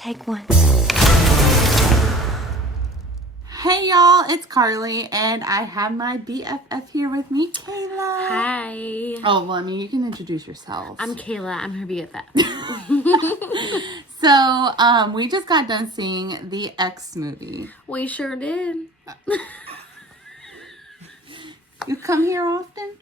Take one. Hey y'all, it's Carly, and I have my BFF here with me, Kayla. Hi. Oh, well, I mean, you can introduce yourself. I'm Kayla. I'm her BFF. So, we just got done seeing the X movie. We sure did. You come here often?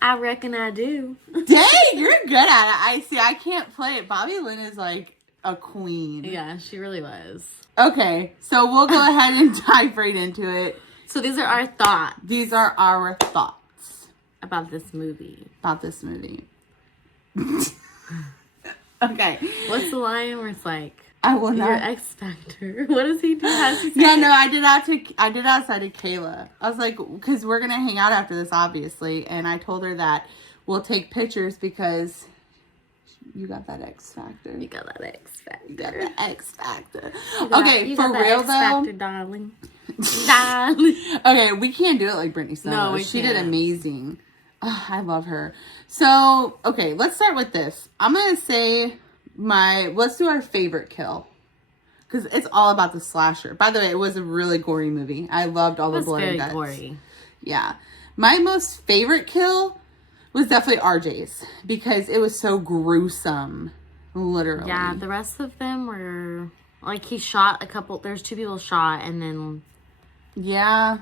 I reckon I do. Dang, you're good at it. I can't play it. Bobby Lynn is like a queen. Yeah, she really was. Okay, so we'll go ahead and dive right into it. So these are our thoughts. These are our thoughts about this movie. Okay. What's the line where it's like, I will not. your X Factor? What does he do? How does he say Yeah, it? no, I did outside of Kayla. I was like, because we're gonna hang out after this, obviously, and I told her that we'll take pictures because you got that X Factor. You got that X Factor. You got the X Factor. You For got real X Factor, though. darling. Darling. Okay, we can't do it like Brittany Snow. No, we She did can't. amazing. Oh, I love her. So, okay, let's start with this. I'm gonna say let's do our favorite kill. Because it's all about the slasher. By the way, it was a really gory movie. I loved all the blood and guts. It was very gory. Yeah. My most favorite kill was definitely RJ's. Because it was so gruesome. Literally. Yeah, the rest of them were... Like, he shot a couple... There's 2 people shot, and then... Yeah.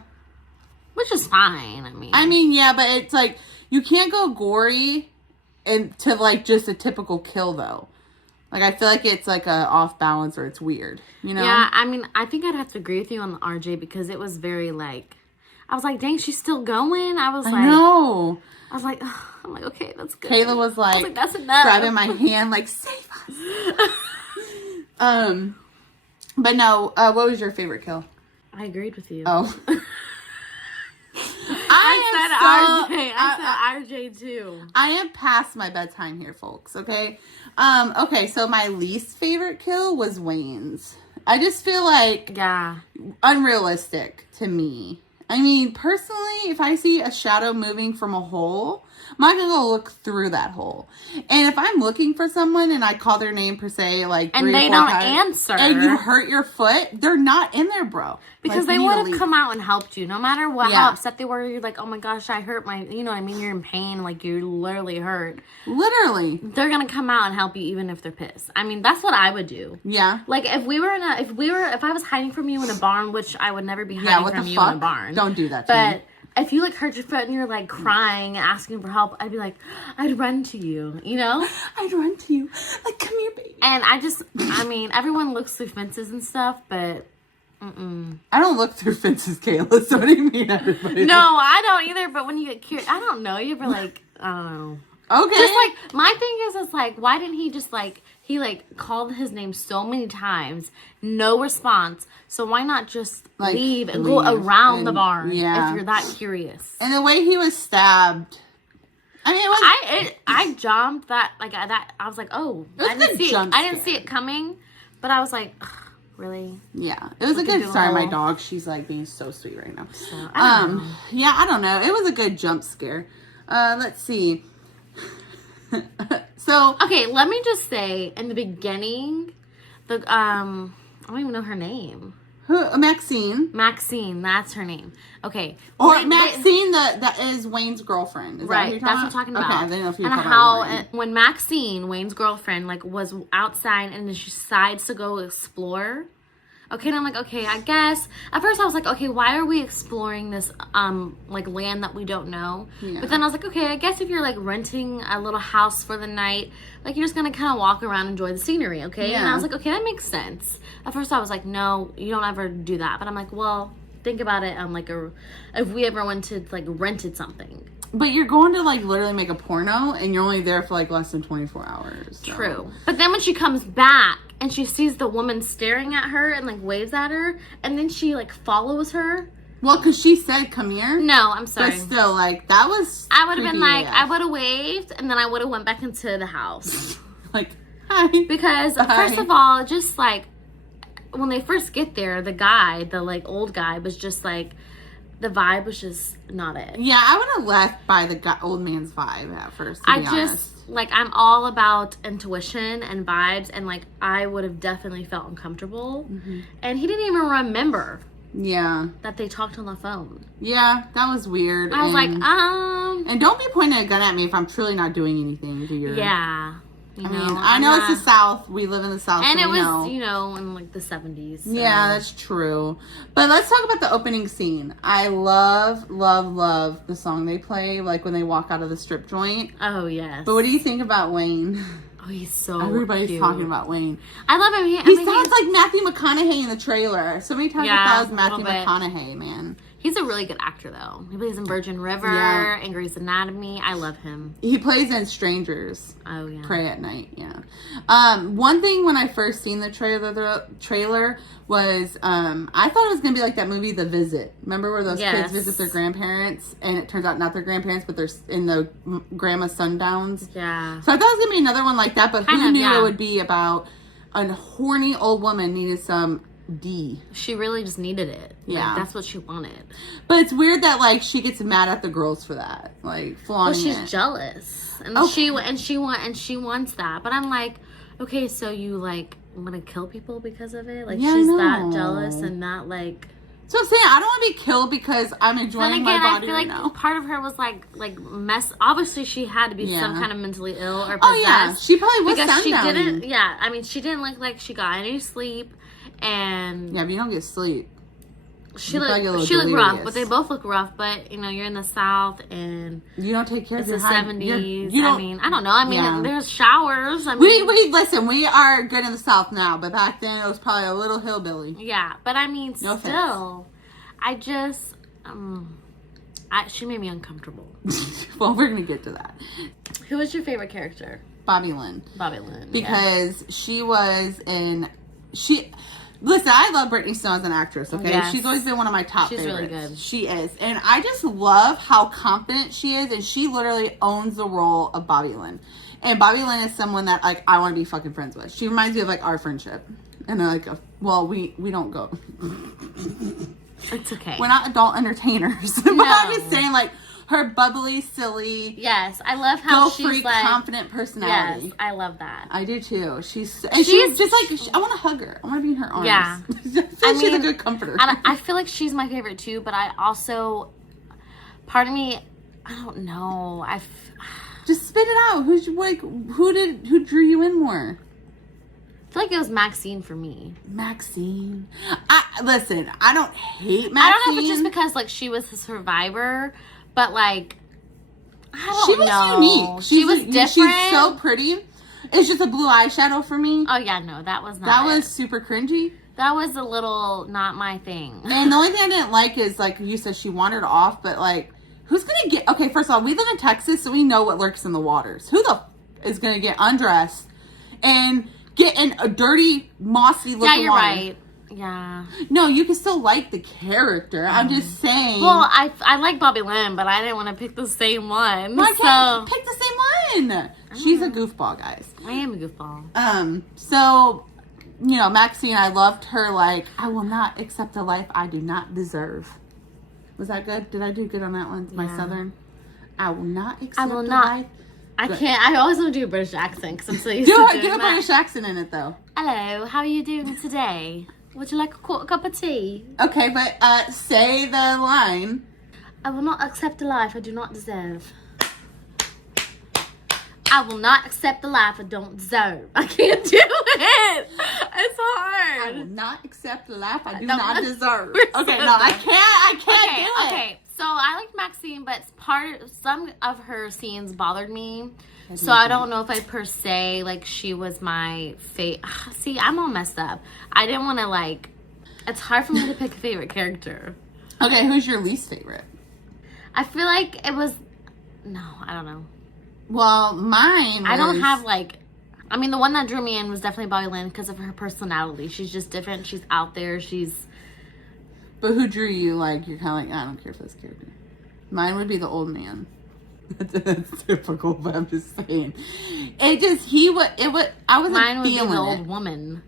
Which is fine, I mean... Yeah, but it's like... You can't go gory and to, like, just a typical kill, though. Like, I feel like it's, like, a off balance or it's weird, you know? Yeah, I mean, I think I'd have to agree with you on the RJ because it was very, like... I was like, dang, she's still going? I was like... I know. I was like, ugh. I'm like, okay, that's good. Kayla was like that's enough. grabbing my hand, like, save us. But no, what was your favorite kill? I agreed with you. Oh. I said RJ too. I am past my bedtime here, folks, okay? Okay, so my least favorite kill was Wayne's. I just feel like unrealistic to me. I mean, personally, if I see a shadow moving from a hole, I'm not gonna go look through that hole. And if I'm looking for someone and I call their name per se, like, and 3 or they 4 don't times, answer, and you hurt your foot, they're not in there, bro. Because like, they would have come out and helped you, no matter what, how upset they were. You're like, oh my gosh, I hurt my, you know what I mean? You're in pain, like you're literally hurt. Literally, they're gonna come out and help you, even if they're pissed. I mean, that's what I would do. Yeah. Like if I was hiding from you in a barn, which I would never be hiding from you in a barn. Don't do that to me. But if you like hurt your foot and you're like crying, asking for help, I'd be like, I'd run to you, you know? I'd run to you. Like, come here, baby. And I mean, everyone looks through fences and stuff, but I don't look through fences, Kayla. So what do you mean, everybody? No, I don't either, but when you get curious, I don't know. You're like, I don't know. Okay. Just like, my thing is like, why didn't he just like, he like called his name so many times, no response. So why not just like, leave and go around the barn if you're that curious? And the way he was stabbed, I mean, it was. I jumped that like that. I was like, oh, I didn't see it coming, but I was like, ugh, really? Yeah, it was a good. Sorry, my dog. She's like being so sweet right now. So, I don't know. It was a good jump scare. Let's see. So okay, let me just say in the beginning, I don't even know her name. Who? Maxine, that's her name. Okay. Or Maxine, that is Wayne's girlfriend. Is right, that's what I'm talking about. Okay, I didn't know if you were talking about when Maxine, Wayne's girlfriend, like was outside and then she decides to go explore. Okay, and I'm like, okay, I guess. At first I was like, okay, why are we exploring this, like, land that we don't know? Yeah. But then I was like, okay, I guess if you're, like, renting a little house for the night, like, you're just gonna kind of walk around and enjoy the scenery, okay? Yeah. And I was like, okay, that makes sense. At first I was like, no, you don't ever do that. But I'm like, well, think about it on, like, if we ever went to, like, rented something. But you're going to, like, literally make a porno, and you're only there for, like, less than 24 hours. So. True. But then when she comes back, and she sees the woman staring at her and, like, waves at her, and then she, like, follows her. Well, because she said, come here. No, I'm sorry. But still, like, that was I would have been like, I would have waved, and then I would have went back into the house. Like, hi. Because, first of all, just, like, when they first get there, the guy, the, like, old guy was just, like, the vibe was just not it. Yeah, I would have left by the old man's vibe at first, to be honest. Like, I'm all about intuition and vibes, and, like, I would have definitely felt uncomfortable. Mm-hmm. And he didn't even remember that they talked on the phone. Yeah, that was weird. I was like, And don't be pointing a gun at me if I'm truly not doing anything to your... Yeah. I know it's the South. We live in the South. And so it was, know. in, like, the 70s. So. Yeah, that's true. But let's talk about the opening scene. I love, love, love the song they play, like, when they walk out of the strip joint. Oh, yes. But what do you think about Wayne? Oh, he's so Everybody's cute. talking about Wayne. I love him. He sounds like Matthew McConaughey in the trailer. So many times I thought it was Matthew McConaughey, man. He's a really good actor, though. He plays in Virgin River and Grey's Anatomy. I love him. He plays in Strangers. Oh, yeah. Pray at Night, one thing when I first seen the trailer was, I thought it was going to be like that movie, The Visit. Remember where those kids visit their grandparents, and it turns out not their grandparents, but they're in the grandma's sundowns? Yeah. So I thought it was going to be another one like that, but who knew it would be about a horny old woman needed some D. She really just needed it. Yeah. Like, that's what she wanted. But it's weird that, like, she gets mad at the girls for that. Like, flaunting she's jealous. And she wants that. But I'm like, okay, so you, like, want to kill people because of it? Like, she's that jealous and not, like... So I'm saying, I don't want to be killed because I'm enjoying my body right now. I feel like part of her was, like obviously she had to be some kind of mentally ill or possessed. Oh, yeah. She probably was because she didn't, she didn't look like she got any sleep. And yeah, but you don't get sleep. She looked rough, but they both look rough. But you're in the South, and you don't take care of your It's the 70s. I don't know. I mean, there's showers. We listen. We are good in the South now, but back then it was probably a little hillbilly. Yeah, but I mean, no still, I just she made me uncomfortable. Well, we're gonna get to that. Who was your favorite character? Bobby Lynn. Because she was Listen, I love Britney Snow as an actress, okay? Yes. She's always been one of my top favorites. She's really good. She is. And I just love how confident she is, and she literally owns the role of Bobby Lynn. And Bobby Lynn is someone that, like, I want to be fucking friends with. She reminds me of, like, our friendship. And they're like, well, we don't go. It's okay. We're not adult entertainers. But I'm just saying, like, her bubbly, silly, yes, I love how she's like confident personality. Yes, I love that. I do too. She's just like I want to hug her. I want to be in her arms. Yeah, she's a good comforter. I feel like she's my favorite too, but I also, part of me, I don't know. Just spit it out. Who drew you in more? I feel like it was Maxine for me. Maxine. Listen, I don't hate Maxine. I don't know if it's just because like she was a survivor. But, like, I don't know. Unique. She was different. She's so pretty. It's just a blue eyeshadow for me. Oh, yeah, no, that was not That was super cringy. That was a little not my thing. And the only thing I didn't like is, like, you said she wandered off, but, like, who's going to get... Okay, first of all, we live in Texas, so we know what lurks in the waters. Who the is going to get undressed and get in a dirty, mossy looking water? Yeah, you're right. Yeah. No, you can still like the character. I'm just saying. Well, I like Bobby Lynn, but I didn't want to pick the same one. Why can't you pick the same one? She's a goofball, guys. I am a goofball. So, Maxine, I loved her, like, I will not accept a life I do not deserve. Was that good? Did I do good on that one? My Southern? I will not accept a life. I can't. I always want to do a British accent because I'm so used to doing that. Do a British accent in it, though. Hello, how are you doing today? Would you like a quarter cup of tea? Okay, but say the line. I will not accept a life I do not deserve. I will not accept the life I don't deserve. I can't do it. It's hard. I will not accept the life I do not deserve. Okay, no, I can't do it. Okay, so I like Maxine, but some of her scenes bothered me. So I don't know if I per se, like, she was my favorite. See, I'm all messed up. I didn't want to, like, it's hard for me to pick a favorite character. Okay, who's your least favorite? I feel like it was, no, I don't know. Well, mine was... I don't have, like, I mean, the one that drew me in was definitely Bobby Lynn because of her personality. She's just different. She's out there. But who drew you, like, you're kind of like, I don't care for this character. Mine would be the old man. That's typical, but I'm just saying. I wasn't Mine would be the old woman.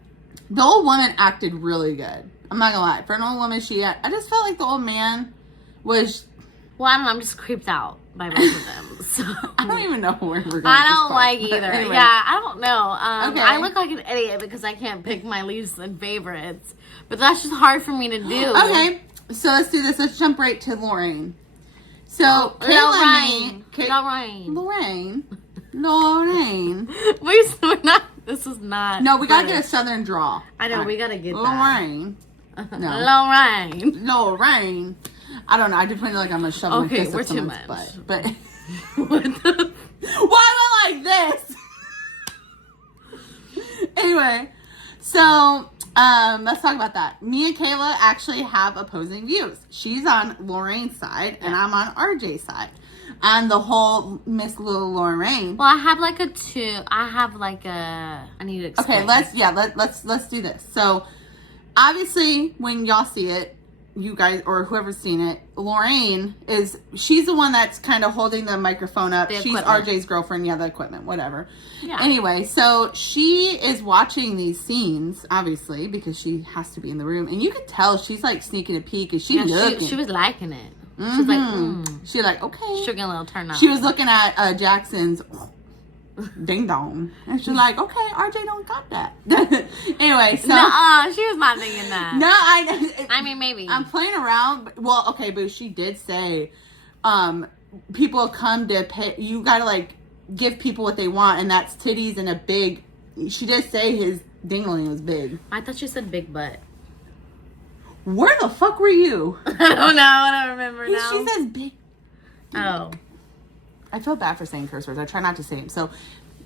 The old woman acted really good. I'm not gonna lie. For an old woman, I just felt like the old man was... Well, I don't know. I'm just creeped out by both of them. So I don't even know where we're going. I don't like either. Anyway. Yeah, I don't know. Okay. I look like an idiot because I can't pick my least and favorites. But that's just hard for me to do. Okay, so let's do this. Let's jump right to Lorraine. So, Lorraine. Lorraine. We're not. This is not. No, we gotta good. get a southern draw. I know, All right. we gotta get Lorraine. that. No. Lorraine. Lorraine. I don't know. I just feel like I'm gonna shove my Okay, fist we're up too someone's much. butt. But What the? why am I like this? Anyway, so let's talk about that. Me and Kayla actually have opposing views. She's on Lorraine's side, and I'm on RJ's side. And the whole Miss Little Lorraine. Well, I have like a two. I have like a. I need to explain. Okay, let's do this. So, obviously, when y'all see it, you guys or whoever's seen it, Lorraine she's the one that's kind of holding the microphone up. She's RJ's girlfriend. Yeah, the equipment, whatever. Yeah. Anyway, so she is watching these scenes, obviously, because she has to be in the room, and you can tell she's like sneaking a peek, and she was liking it. She's like, She's like, okay. She's getting a little turned on. She was looking at Jackson's ding dong, and she's like, okay, RJ don't got that. Anyway, so no, she was not thinking that. no, I mean, maybe I'm playing around. Well, okay, but she did say, people come to pay. You gotta like give people what they want, and that's titties and a big. She did say his dingling was big. I thought she said big butt. Where the fuck were you? I don't know. I don't remember now. She says big. Oh. I feel bad for saying curse words. I try not to say them. So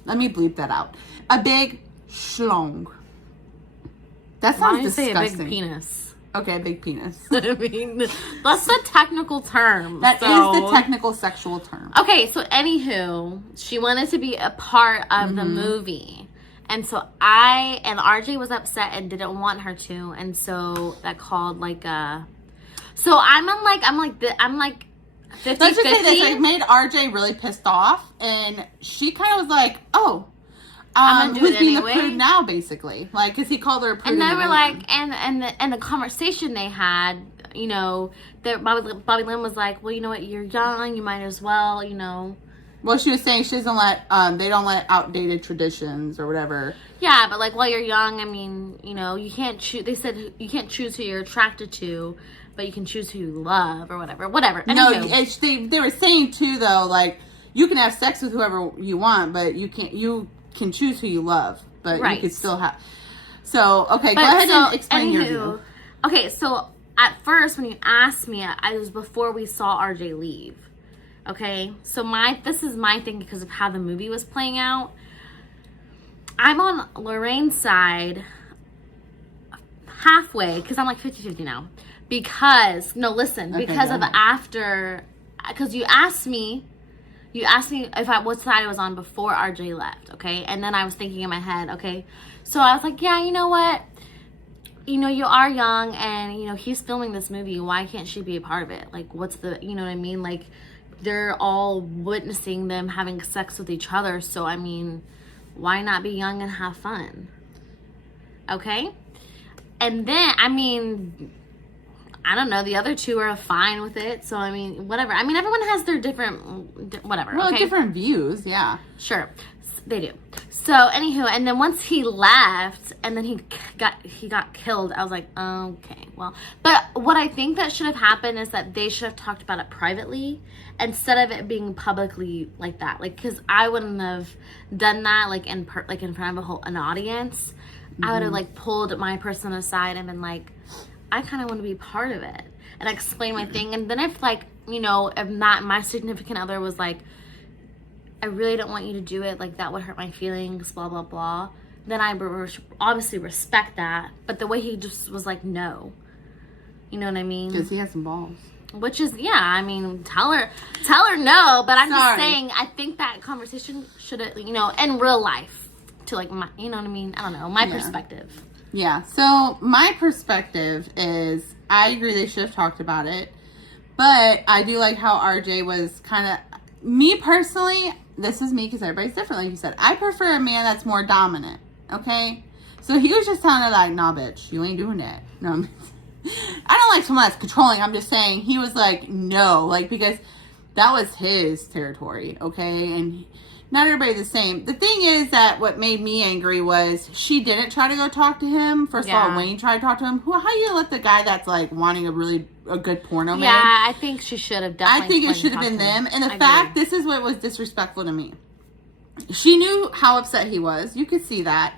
let me bleep that out. A big schlong. That sounds Why don't you disgusting. say a big penis? Okay, a big penis. I mean, that's the technical term. That is the technical sexual term. Okay, so anywho, she wanted to be a part of the movie. And so RJ was upset and didn't want her to. And so that called like a, so I'm like 50-50. Let's just say this, it made RJ really pissed off. And she kind of was like, oh, I'm gonna do who's it being anyway? the prude now, basically? Like, because he called her a prude. And they in the were room. like, and the conversation they had, you know, that Bobby Lynn was like, well, you know what, you're young, you might as well, you know. Well, she was saying she doesn't let, they don't let outdated traditions or whatever. Yeah, but like while you're young, I mean, you know, you can't choose. They said you can't choose who you're attracted to, but you can choose who you love or whatever. Whatever. No, Anywho. they were saying too though, like you can have sex with whoever you want, but you can choose who you love, but you could still have. So okay, go ahead and explain your view. Okay, so at first when you asked me, it was before we saw RJ leave. Okay, so this is my thing because of how the movie was playing out. I'm on Lorraine's side halfway because I'm like 50-50 now. Because you asked me if what side I was on before RJ left, okay? And then I was thinking in my head, okay, so I was like, yeah, you know what? You know, you are young and, you know, he's filming this movie. Why can't she be a part of it? Like, what's the, you know what I mean? Like, they're all witnessing them having sex with each other. So, I mean, why not be young and have fun? Okay? And then, I mean, I don't know. The other two are fine with it. So, I mean, whatever. I mean, everyone has their different, whatever. Well, okay? different views, yeah. Sure. They do. So, anywho, and then once he left and then he got killed, I was like, okay, well. But what I think that should have happened is that they should have talked about it privately instead of it being publicly like that. Like, because I wouldn't have done that, like, in front of an audience. Mm-hmm. I would have, like, pulled my person aside and been like, I kind of want to be part of it. And explain my thing. And then if, like, you know, if not, my significant other was like, I really don't want you to do it, like that would hurt my feelings, blah, blah, blah, then I obviously respect that. But the way he just was like, no. You know what I mean? Because he has some balls. Which is, yeah, I mean, tell her no, but I'm just saying, I think that conversation should have, you know, in real life, to like, my, you know what I mean? I don't know, my perspective. Yeah, so my perspective is, I agree they should have talked about it, but I do like how RJ was kind of, me personally, this is me because everybody's different, like you said. I prefer a man that's more dominant, okay? So he was just telling her, like, nah, bitch, you ain't doing that. No, I don't like someone that's controlling. I'm just saying he was like, no, like, because that was his territory, okay? And not everybody the same. The thing is that what made me angry was she didn't try to go talk to him. First of all, Wayne tried to talk to him. How you let the guy that's like wanting a good porno man? Yeah, I think she should have definitely. I think it should have been them. And the fact, this is what was disrespectful to me. She knew how upset he was. You could see that.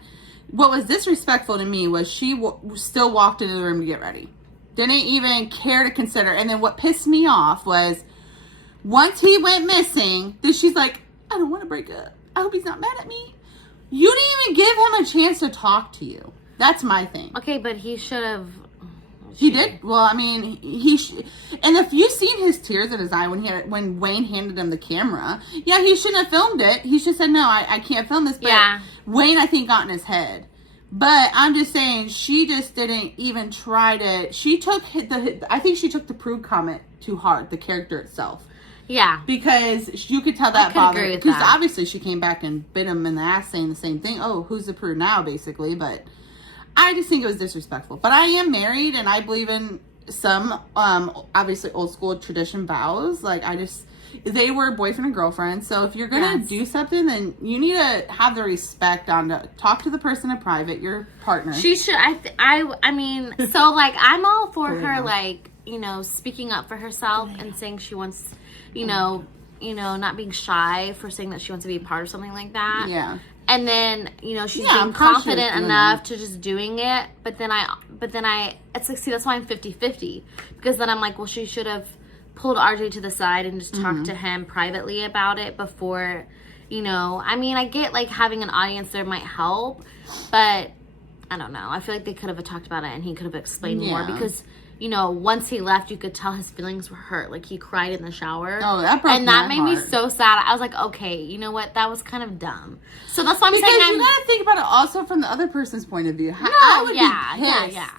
What was disrespectful to me was she still walked into the room to get ready. Didn't even care to consider. And then what pissed me off was once he went missing, then she's like, I don't want to break up. I hope he's not mad at me. You didn't even give him a chance to talk to you. That's my thing. Okay, but he should have. He did. Well, I mean, and if you've seen his tears in his eye when Wayne handed him the camera, yeah, he shouldn't have filmed it. He should have said, no, I can't film this. But Wayne, I think, got in his head. But I'm just saying, she just didn't even try to. I think she took the prude comment too hard, the character itself. Yeah. Because you could tell that bothered. Because obviously she came back and bit him in the ass saying the same thing. Oh, who's the prude now, basically. But I just think it was disrespectful. But I am married and I believe in some, obviously, old school tradition vows. Like, they were boyfriend and girlfriend. So if you're going to do something, then you need to have the respect to talk to the person in private, your partner. She should. I mean, so, like, I'm all for her, like, you know, speaking up for herself and saying she wants, you know, not being shy for saying that she wants to be a part of something like that. Yeah. And then, you know, she's being confident enough to just doing it. But then it's like, see, that's why I'm 50-50. Because then I'm like, well, she should have pulled RJ to the side and just talked to him privately about it before, you know. I mean, I get, like, having an audience there might help. But, I don't know. I feel like they could have talked about it and he could have explained more. Because, you know, once he left, you could tell his feelings were hurt. Like, he cried in the shower. Oh, that broke my made me so sad. I was like, okay, you know what? That was kind of dumb. So that's why I'm saying you gotta think about it also from the other person's point of view. I would be pissed. Yeah.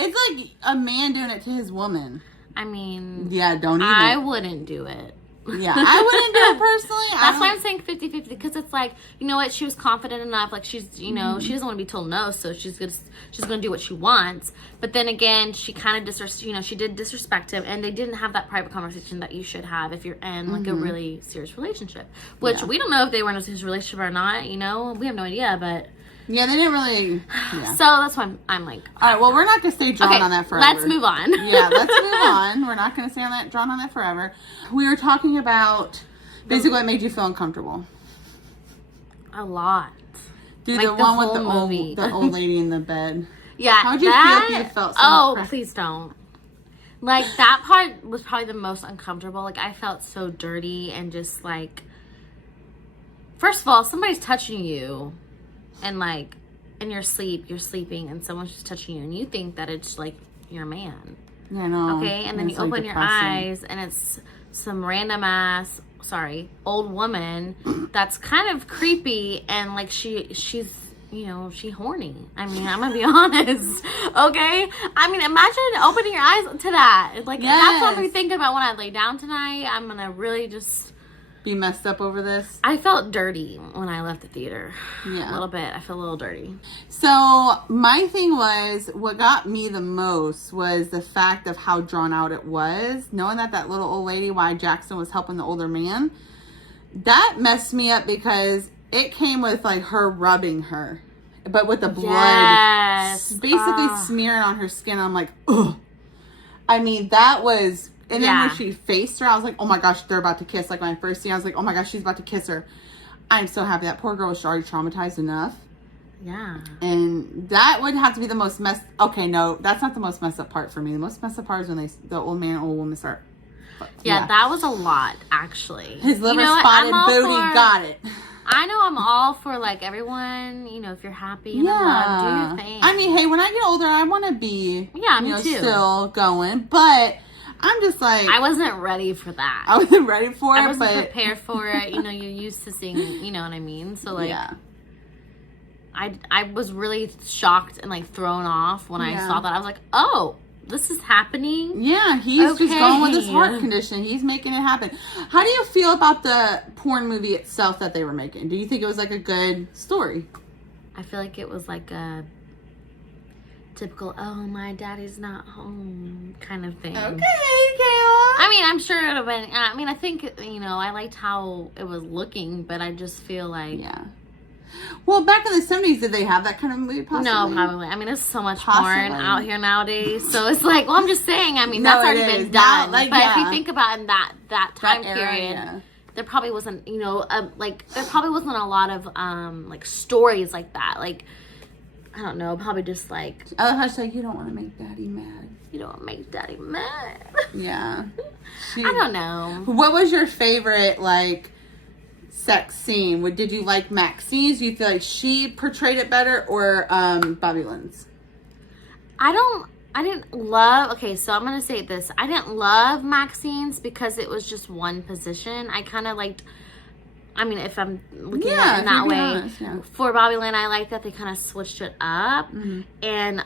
It's like a man doing it to his woman. I mean... Yeah, don't even. I wouldn't do it. Yeah, I wouldn't do it personally. That's why I'm saying 50-50, because it's like, you know what, she was confident enough, like, she's, you know, she doesn't want to be told no, so she's gonna do what she wants. But then again, she kind of she did disrespect him, and they didn't have that private conversation that you should have if you're in, like, a really serious relationship. Which, we don't know if they were in a serious relationship or not, you know, we have no idea, but... Yeah, they didn't really... Yeah. So, that's why I'm like... All right, well, we're not going to stay drawn on that forever. Let's move on. Yeah, let's move on. We're not going to stay drawn on that forever. We were talking about basically what made you feel uncomfortable. A lot. Dude, like the one with the old lady in the bed. Yeah, how'd you feel if you felt so please don't. Like, that part was probably the most uncomfortable. Like, I felt so dirty and just, like... First of all, somebody's touching you... And, like, in your sleep, you're sleeping, and someone's just touching you, and you think that it's, like, your man. Yeah, I know. Okay? And then you open your eyes, and it's some random-ass, old woman that's kind of creepy, and, like, she's, you know, she's horny. I mean, I'm gonna be honest. Okay? I mean, imagine opening your eyes to that. Like, that's what I'm gonna be thinking about when I lay down tonight. I'm gonna really just... Be messed up over this. I felt dirty when I left the theater. Yeah. A little bit. I feel a little dirty. So my thing was, what got me the most was the fact of how drawn out it was. Knowing that little old lady, why Jackson was helping the older man, that messed me up because it came with like her rubbing her, but with the blood basically smearing on her skin. I'm like, ugh. I mean, that was... And then when she faced her, I was like, oh my gosh, they're about to kiss. Like, when I first seen her, I was like, oh my gosh, she's about to kiss her. I'm so happy. That poor girl was already traumatized enough. Yeah. And that would have to be the most messed... Okay, no, that's not the most messed up part for me. The most messed up part is when the old man and old woman start... Yeah, that was a lot, actually. His liver spotted booty got it. I know I'm all for, like, everyone, you know, if you're happy and in love, do your thing. I mean, hey, when I get older, I want to be, me too. Still going, but... I'm just like... I wasn't ready for that. I wasn't ready for it, I wasn't prepared for it. You know, you're used to seeing, you know what I mean? So, like... Yeah. I was really shocked and, like, thrown off when I saw that. I was like, oh, this is happening? Yeah, he's just going with his heart condition. He's making it happen. How do you feel about the porn movie itself that they were making? Do you think it was, like, a good story? I feel like it was, like, a typical, oh, my daddy's not home kind of thing. Okay, Kayla. I mean, I'm sure it would have been, I mean, I think, you know, I liked how it was looking, but I just feel like. Yeah. Well, back in the 70s, did they have that kind of movie possibly? No, probably. I mean, there's so much porn out here nowadays. So it's like, well, I'm just saying, I mean, that's already been done. But if you think about in that time period, there probably wasn't, you know, like, there probably wasn't a lot of, like, stories like that. Like, I don't know, probably just like. I love how she's like, you don't want to make daddy mad. You don't want to make daddy mad. Yeah. I don't know. What was your favorite, like, sex scene? Did you like Maxine's? Do you feel like she portrayed it better, or Bobby Lynn's? I didn't love, okay, so I'm going to say this. I didn't love Maxine's because it was just one position. I kind of liked, I mean, if I'm looking at it in that way, honest, for Bobby Lynn, I like that they kind of switched it up. And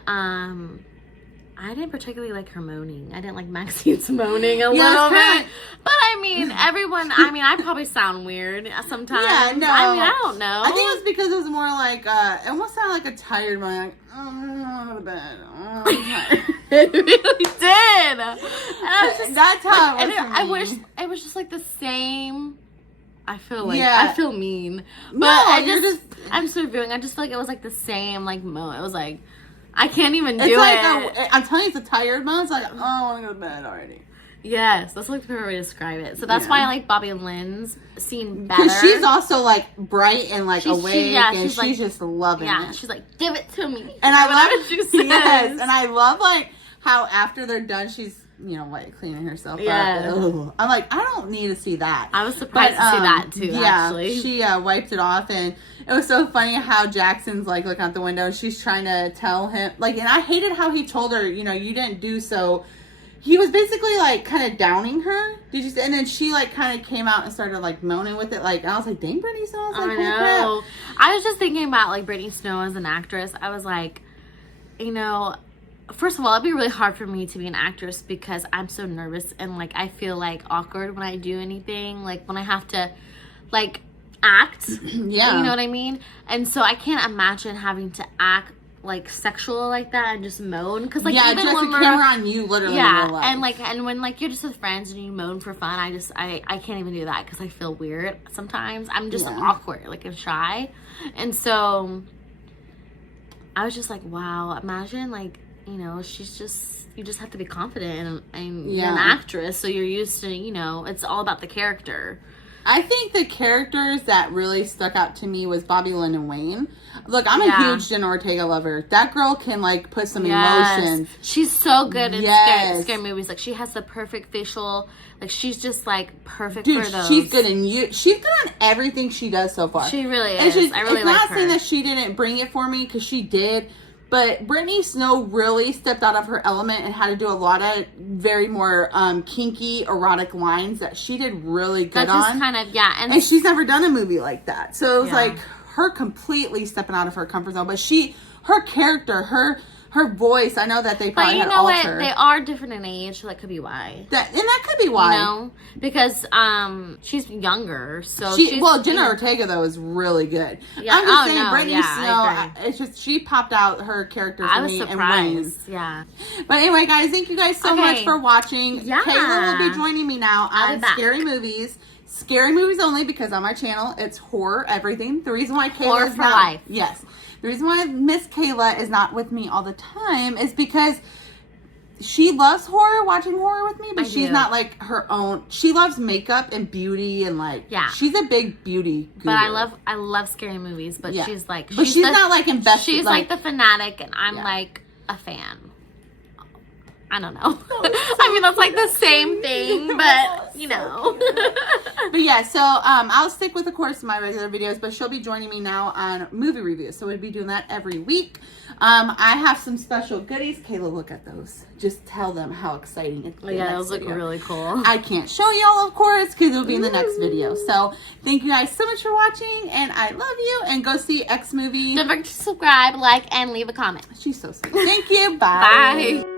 I didn't particularly like her moaning. I didn't like Maxine's moaning a little bit. But I mean, everyone, I mean, I probably sound weird sometimes. Yeah, no. I mean, I don't know. I think it was because it was more like, it almost sounded like a tired moan, like, oh, I'm out of bed. Oh, I'm tired. It really did. And I was just, that's how like, I wish it was just like the same. I feel like, I feel mean. But no, I'm just reviewing. I just feel like it was like the same, like, moan. It was like, I can't even do it. I'm telling you, it's a tired moan. It's like, oh, I want to go to bed already. Yes, that's like the perfect way to describe it. So that's why I like Bobby and Lynn's scene better. Because she's also like bright and like awake, and she's just loving it. Yeah, she's like, give it to me. And I love what she says. Yes, and I love like how after they're done, she's, you know, like cleaning herself up. Ugh. I'm like, I don't need to see that. I was surprised to see that too. Actually, she wiped it off, and it was so funny how Jackson's like looking out the window, and she's trying to tell him, like, and I hated how he told her, you know, you didn't do so. He was basically like kind of downing her. Did you see? And then she like kind of came out and started like moaning with it. Like, and I was like, dang, Brittany Snow. I know. I was just thinking about like Brittany Snow as an actress. I was like, you know, first of all, it'd be really hard for me to be an actress because I'm so nervous and like I feel like awkward when I do anything. Like when I have to like act. Yeah. You know what I mean? And so I can't imagine having to act like sexual like that and just moan, because like even just when the camera on you, literally. And when like you're just with friends and you moan for fun, I can't even do that because I feel weird sometimes. I'm just awkward, like I'm shy, and so I was just like, wow, imagine like, you know, you just have to be confident and you're an actress, so you're used to, you know, it's all about the character. I think the characters that really stuck out to me was Bobby Lynn and Wayne. Look, I'm a huge Jenna Ortega lover. That girl can, like, put some emotions. She's so good in scary movies. Like, she has the perfect facial. Like, she's just, like, perfect for those. She's good she's good on everything she does so far. She really is. I really like her. It's not saying that she didn't bring it for me, because she did. But Brittany Snow really stepped out of her element and had to do a lot of very more kinky, erotic lines that she did really good on. Just kind of, and she's never done a movie like that. So it was like her completely stepping out of her comfort zone. But her character, her voice, I know that they probably had altered. But you know what? They are different in age, so that could be why. That could be why. You know? Because she's younger, so Jenna Ortega, though, is really good. Yeah. I'm just saying, Brittany Snow, it's just, she popped out her character for me. I was surprised. Yeah. But anyway, guys, thank you guys so much for watching. Yeah. Kayla will be joining me now on Scary Movies. Scary Movies only, because on my channel, it's horror everything. The reason why Kayla is not... life. Yes. The reason why Miss Kayla is not with me all the time is because she loves horror, watching horror with me, but she's not like her own. She loves makeup and beauty and like, she's a big beauty guru. But I love scary movies, but she's like, she's not like invested. She's like the fanatic and I'm like a fan. I don't know. I mean, that's like the same thing, but you know. But yeah, so I'll stick with, of course, my regular videos, but she'll be joining me now on movie reviews. So we'll be doing that every week. I have some special goodies. Kayla, look at those. Just tell them how exciting it's been. Yeah, those look really cool. I can't show y'all, of course, because it'll be in the next video. So thank you guys so much for watching, and I love you. And go see X Movie. Don't forget to subscribe, like, and leave a comment. She's so sweet. Thank you. Bye. Bye.